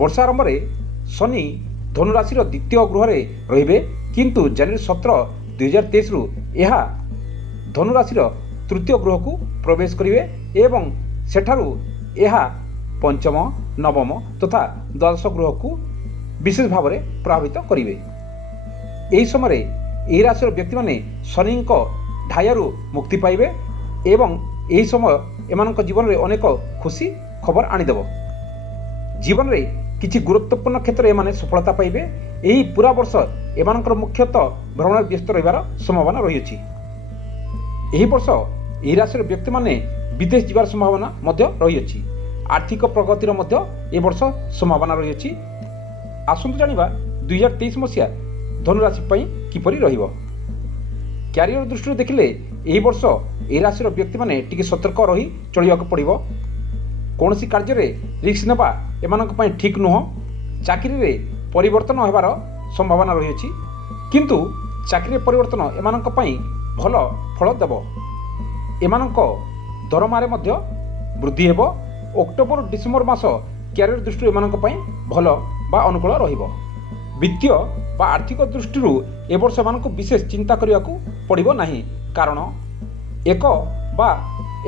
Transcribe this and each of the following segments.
वर्ष आरंभ में शनि धनुराशि द्वितीय गृह रे किंतु जनवरी 17 2023 रु यह धनुराशि तृतीय गृह को प्रवेश करेंगे एवं सेठारु यह पंचम नवम तथा द्वादश गृह को विशेष भाव में प्रभावित करेंगे। यही समय यही राशि व्यक्ति माने शनि ढायरु मुक्ति पाइबे एवं यही समय एम जीवन में अनेक खुशी खबर आनीदेव। जीवन में किसी गुरुत्वपूर्ण क्षेत्र में एमाने सफलता पाइबे। यही पूरा वर्ष एम मुख्यतः भ्रमण व्यस्त रहिबार संभावना रही। यही वर्ष यही राशि व्यक्ति माने विदेश जीवार संभावना मध्य रही। आर्थिक प्रगतिर मध्य ए वर्ष संभावना रही। आसंतु जानिबा 2023 मसीहा धनुराशि किपरि रहिबो। क्यारियर दृष्टि देखिले यही वर्ष यही राशि व्यक्ति माने टिके सतर्क रही चलिबाक पड़िबो। कौनसी कार्य रे रिस्क नेबा एमानक पई ठीक नुह। चाकरी रे परिवर्तन होबार संभावना रही। किंतु चाकरी परिवर्तन एमानक पई भल फल देव। एमानक दरमारे मध्य वृद्धि हेबो। अक्टोबर डिसेम्बर मास क्यारियर दृष्टि एमानक पई भल बा अनुकूल रहिबो। वित्तीय बा आर्थिक दृष्टि ए वर्ष एमानक विशेष चिंता करिया को पड़िबो नाही, कारण एक बा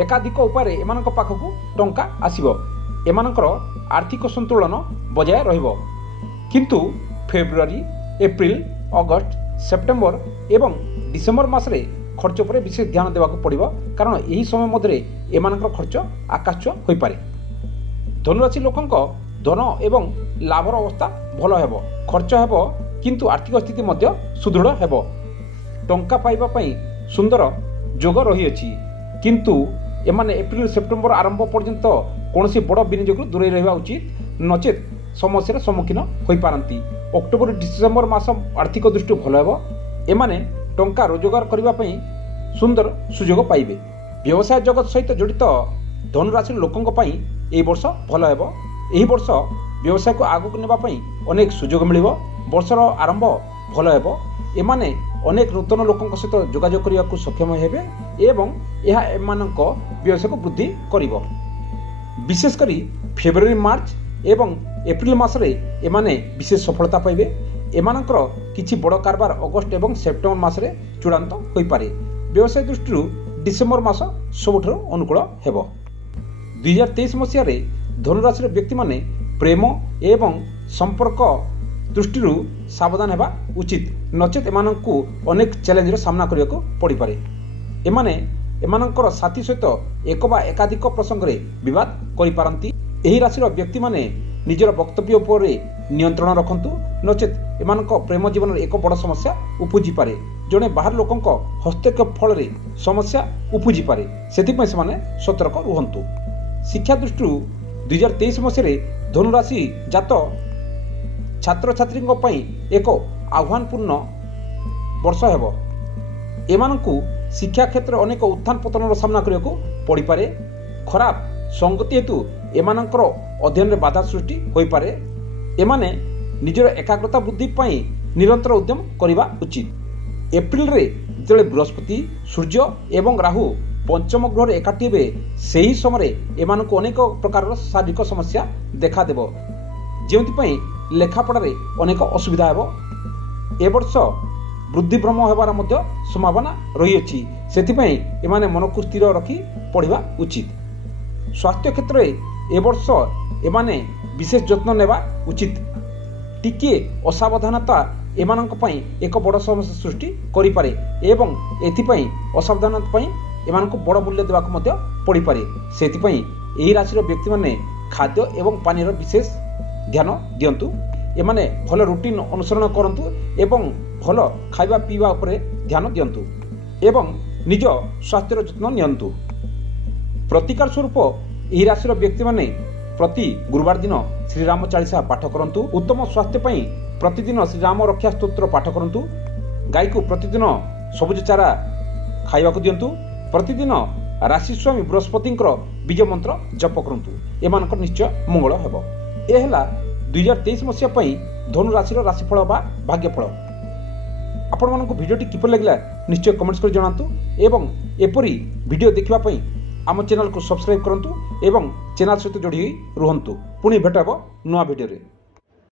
एकाधिक उपाय एमानक पाखकु टंका आसीबो। एमानकर आर्थिक संतुलन बजाय रहिबो। किंतु फेब्रुआरी एप्रिल अगस्त सेप्टेम्बर एवं डिसेम्बर मासरे खर्च पर विशेष ध्यान देवाक पड़िबो, कारण यही समय मध्य एमानकर खर्च आकाश होई पारे। धनुराशि लोकंक धन एवं लाभर अवस्था भल हेबो। खर्च हेबो किंतु आर्थिक स्थिति मध्य सुदृढ़ हेबो। टंका पाइबा पई सुंदर जोग रही अछि, किंतु एमाने एप्रिल सेप्टेम्बर आरंभ पर्यंत कौनसी बड़ विनियोग दूरे रहिबा उचित, नचेत समस्या सम्मुखीन होई पारंती। अक्टोबर डिसेम्बर मास आर्थिक दृष्टि भल हेबो। एमाने टंका रोजगार करबा पई सुंदर सुजोग पाइबे। व्यवसाय जगत सहित जड़ित धनुराशि लोकंक पई एही वर्ष भल हेबो। एही वर्ष व्यवसाय को आगु नेबा पई अनेक सुजोग मिलिबो। वर्षर आरंभ भल हेबो। एमाने अनेक नूतन लोकंक सहित जोगाजोग करिया को सक्षम हेबे एवं यह एमानक व्यवसाय को वृद्धि करिबो। विशेष करी फेब्रुआरी मार्च एवं एप्रिल मासरे एमाने विशेष सफलता पाइबे। एमानकर किछि बड़ कारबार अगस्त एवं सेप्टेम्बर मासरे चूड़ांत होई पारे। व्यवसाय दृष्टि डिसेम्बर मास सबुठारु अनुकूल हेबो। 2023 मसीह रे धनुराशि व्यक्ति माने प्रेम एवं संपर्क दृष्टि सावधान हेबा उचित, नचेत एमानंकु अनेक चैलेंजर सामना करिया पड़ी पारे। एमाने एमानंकर साथी सहित एक बा एकाधिक प्रसंग रे विवाद करि पारंती। एही राशि व्यक्ति माने निजर वक्तव्य उपर नियंत्रण रखंतु, नचेत एमानक प्रेम जीवन एक बड़ समस्या उपजी पारे। जड़े बाहर लोकंक हस्तक्षेप फल समस्या उपजी पारे, सेथिपई सेमाने सतर्क रुहंतु। शिक्षा दृष्टि 2023 मसीह धनुराशि जात छात्र छात्री एक आह्वानपूर्ण वर्ष हेब। एमानंकु शिक्षा क्षेत्र अनेक उत्थान पतन सामना करिया पड़ी पारे। खराब संगति हेतु एमानंकर अध्ययन में बाधा सृष्टि होई पारे। एमाने निजर एकाग्रता वृद्धि पाई निरंतर उद्यम करने उचित। एप्रिल रे जेतले बृहस्पति सूर्य एवं राहु पंचम ग्रह एकाठी हे, सही समय एमानंकु अनेक प्रकार शारीरिक समस्या देखा देव, जेउंथिपई लेखापढ़ा अनेक असुविधा हेब। ए वर्ष बुद्धिभ्रम होबार मध्य संभावना रही अछि, सेथिपई एमाने मन को स्थिर रखी पढ़िबा उचित। स्वास्थ्य क्षेत्र में ए वर्ष एमाने विशेष जत्न नेबा उचित। टिके असावधानता एमानंक पई एक बड़ समस्या सृष्टि करि पारे एवं एथिपई असावधानता पई एमानंक बड़ मूल्य देबाक मध्य पड़ी पारे। सेथिपई एही राशि व्यक्ति माने खाद्य एवं पानी विशेष ध्यान दियंतु। एमाने भल रूटीन अनुसरण करंतु एवं भल खाइबा पीवा उपरे ध्यान दियंतु एवं निज स्वास्थ्यर जत्न नियंतु। प्रतिकार स्वरूप एही राशि व्यक्ति माने प्रति गुरुवार दिन श्रीराम चालीसा पाठ करंतु। उत्तम स्वास्थ्य पई प्रतिदिन श्रीराम रक्षा स्तोत्र पाठ करंतु। गाय को प्रतिदिन सबुज चारा खाइबा को दियंतु। प्रतिदिन राशि स्वामी बृहस्पति बीज मंत्र जप करंतु। एमानकर निश्चय मंगल हेब। ए हला 2023 मसीहा पई धनु राशि राशिफल बा भाग्यफल। आपण मानक भिडियोटी किपरि लागला निश्चय कमेंट्स कर जणांतु एवं एपरी भिडियो देखिबा पई आम चैनल को सब्सक्राइब करंतु एवं चैनल सहित जोड़ी रुहंतु। पुणी भेट हेब नुआ भिडियो रे।